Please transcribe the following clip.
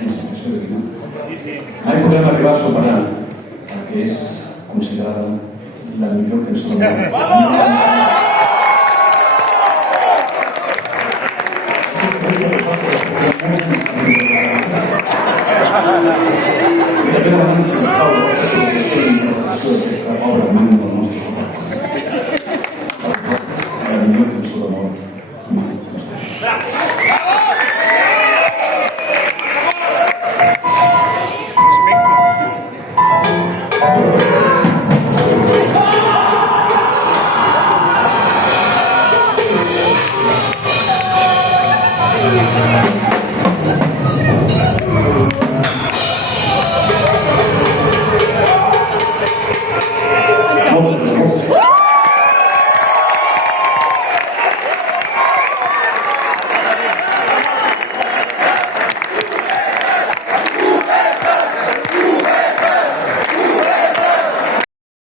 inspiració divina. Mai podrem arribar a superar el que és considerada la millor cançó del món. I també demanem, sisplau, aquesta obra magna del nostre